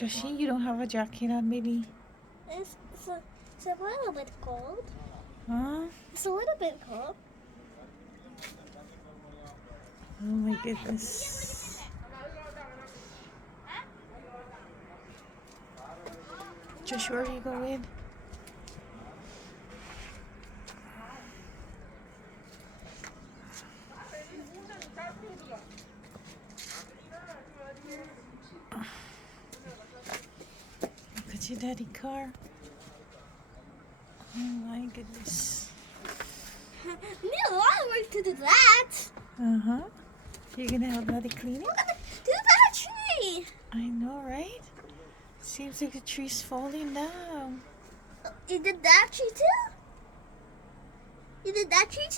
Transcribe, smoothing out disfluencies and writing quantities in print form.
Joshi, you don't have a jacket on, baby. It's a little bit cold. Huh? It's a little bit cold. Oh my goodness. Josh, where are you going? Look at your daddy car. Oh my goodness. Need a lot of work to do that. Uh-huh. You're gonna help daddy clean it? Look at do that tree. I know, right? Seems like the tree's falling down. You did that tree too? You did that tree too?